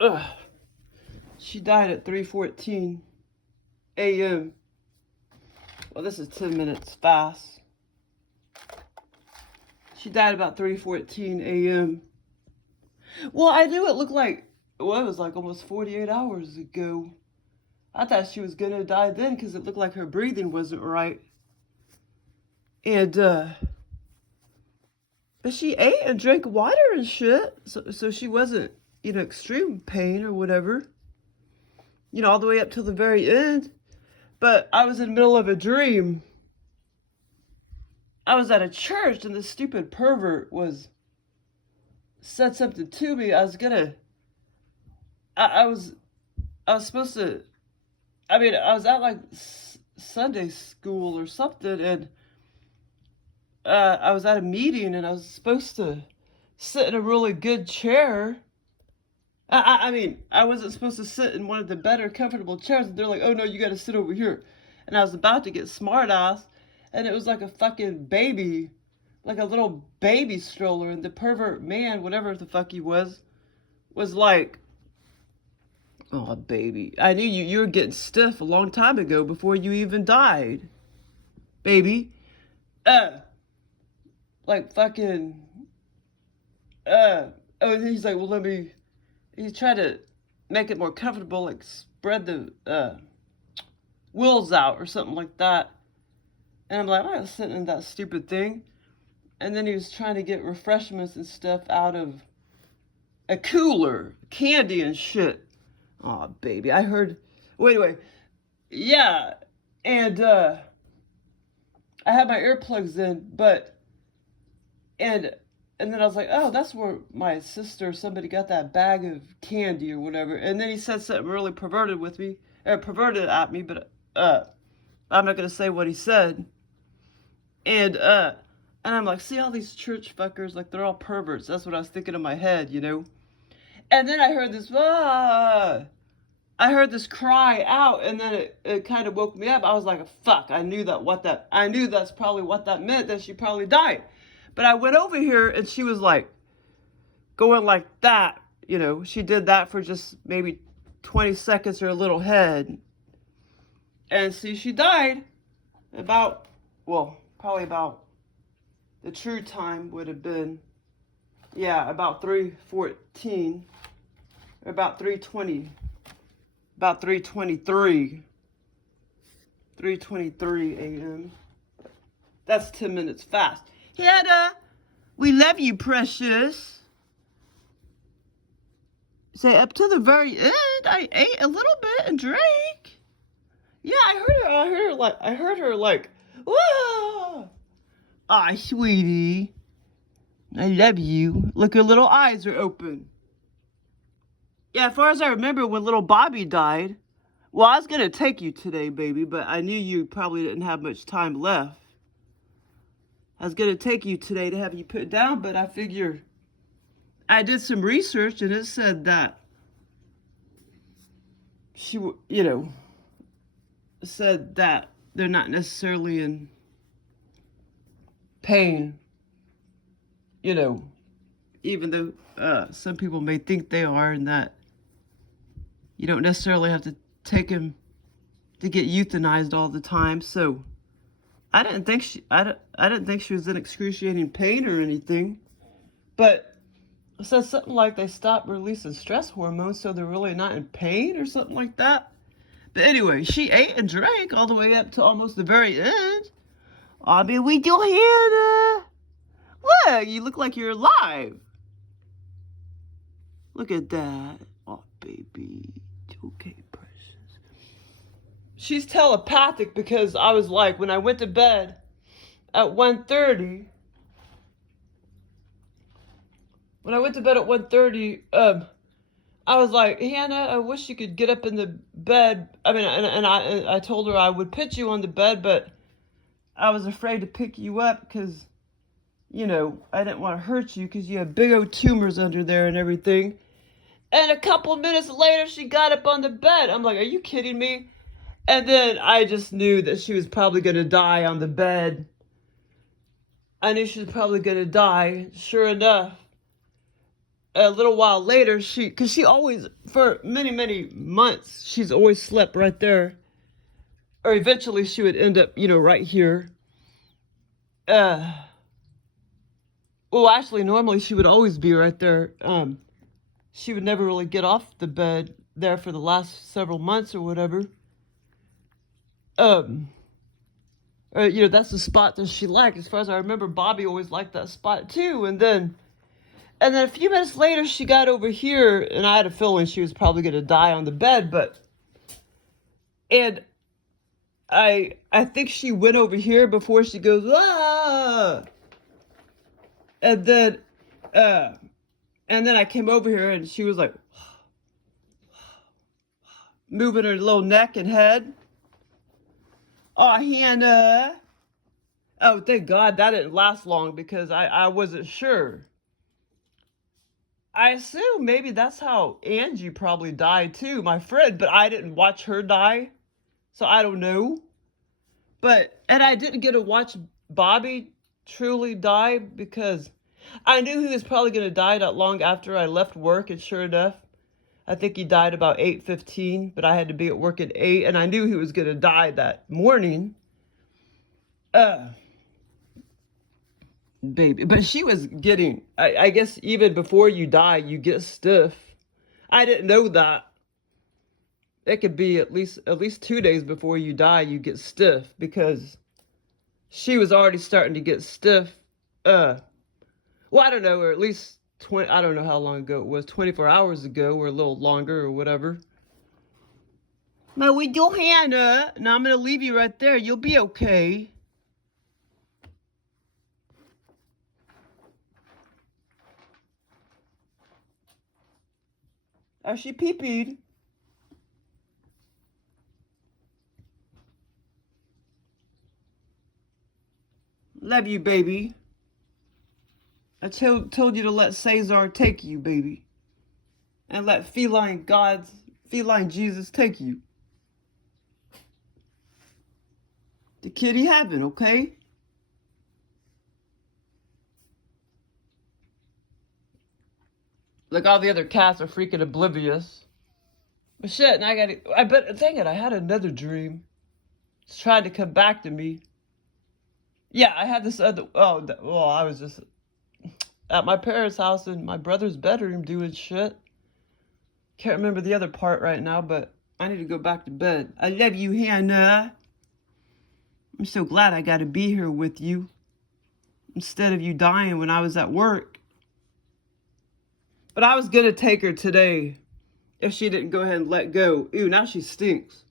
Ugh. She died at 3:14 a.m. Well, this is 10 minutes fast. She died about 3:14 a.m. Well, I knew it looked like, well, it was like almost 48 hours ago. I thought she was gonna die then because it looked like her breathing wasn't right. And, but she ate and drank water and shit. So she wasn't, extreme pain or whatever. All the way up till the very end. But I was in the middle of a dream. I was at a church and this stupid pervert said something to me. I was supposed to, I was at like Sunday school or something, and I was at a meeting and I was supposed to sit in a really good chair. I wasn't supposed to sit in one of the better comfortable chairs, and they're like, oh no, you gotta sit over here. And I was about to get smart ass, and it was like a fucking baby, like a little baby stroller, and the pervert man, whatever the fuck he was like, oh baby, I knew you were getting stiff a long time ago before you even died. Baby. Like fucking oh, and he's like, well, he's trying to make it more comfortable, like spread the wheels out or something like that. And I'm like, I'm not sitting in that stupid thing. And then he was trying to get refreshments and stuff out of a cooler, candy and shit. Oh, baby, I heard. Well, anyway, yeah, and I had my earplugs in, and then I was like, oh, that's where my sister or somebody got that bag of candy or whatever. And then he said something really perverted at me, but I'm not gonna say what he said. And I'm like, see all these church fuckers, like they're all perverts. That's what I was thinking in my head, And then I heard this, I heard this cry out, and then it kind of woke me up. I was like, fuck, I knew that's probably what that meant, that she probably died. But I went over here, and she was like, going like that, she did that for just maybe 20 seconds, her little head. And see, she died probably about, the true time would have been, about 3:14, or about 3:20, about 3:23 a.m. That's 10 minutes fast. Hana, we love you, precious. Say, up to the very end, I ate a little bit and drank. Yeah, I heard her like, whoa. Aw, sweetie. I love you. Look, her little eyes are open. Yeah, as far as I remember, when little Bobby died, well, I was going to take you today, baby, but I knew you probably didn't have much time left. I was going to take you today to have you put down, but I figured I did some research, and it said that said that they're not necessarily in pain, even though some people may think they are, and that you don't necessarily have to take them to get euthanized all the time. So I didn't think she was in excruciating pain or anything, but it says something like they stopped releasing stress hormones, so they're really not in pain or something like that. But anyway, she ate and drank all the way up to almost the very end. We do, Hana. Look, you look like you're alive. Look at that. Oh, baby. Okay, precious. She's telepathic because I was like, when I went to bed at 1:30, I was like, Hana, I wish you could get up in the bed. I told her I would put you on the bed, but I was afraid to pick you up because, I didn't want to hurt you because you have big old tumors under there and everything. And a couple minutes later, she got up on the bed. I'm like, are you kidding me? And then I just knew that she was probably going to die on the bed. I knew she was probably going to die. Sure enough, a little while later, because she always, for many, many months, she's always slept right there. Or eventually she would end up, right here. Uh, well, actually, normally she would always be right there. She would never really get off the bed there for the last several months or whatever. That's the spot that she liked. As far as I remember, Bobby always liked that spot too. And then a few minutes later, she got over here, and I had a feeling she was probably going to die on the bed, and I think she went over here before she goes, ah! And then, I came over here, and she was like, moving her little neck and head. Oh, Hannah. Oh, thank God that didn't last long because I wasn't sure. I assume maybe that's how Angie probably died too, my friend, but I didn't watch her die, so I don't know. And I didn't get to watch Bobby truly die because I knew he was probably going to die not long after I left work, and sure enough, I think he died about 8:15, but I had to be at work at 8, and I knew he was going to die that morning. Baby. But she was getting, I guess even before you die, you get stiff. I didn't know that. It could be at least 2 days before you die, you get stiff because she was already starting to get stiff. Well, I don't know, or at least 20, I don't know how long ago it was, 24 hours ago or a little longer or whatever. My wee Johanna, now I'm going to leave you right there. You'll be okay. Oh, she pee-peed. Love you, baby. I told you to let SayZar take you, baby. And let feline Jesus take you. The kitty heaven, okay? Like all the other cats are freaking oblivious. But shit, now dang it, I had another dream. It's trying to come back to me. Yeah, I had this other, I was just at my parents' house in my brother's bedroom doing shit. Can't remember the other part right now, but I need to go back to bed. I love you, Hannah. I'm so glad I got to be here with you instead of you dying when I was at work. But I was going to take her today if she didn't go ahead and let go. Ew, now she stinks.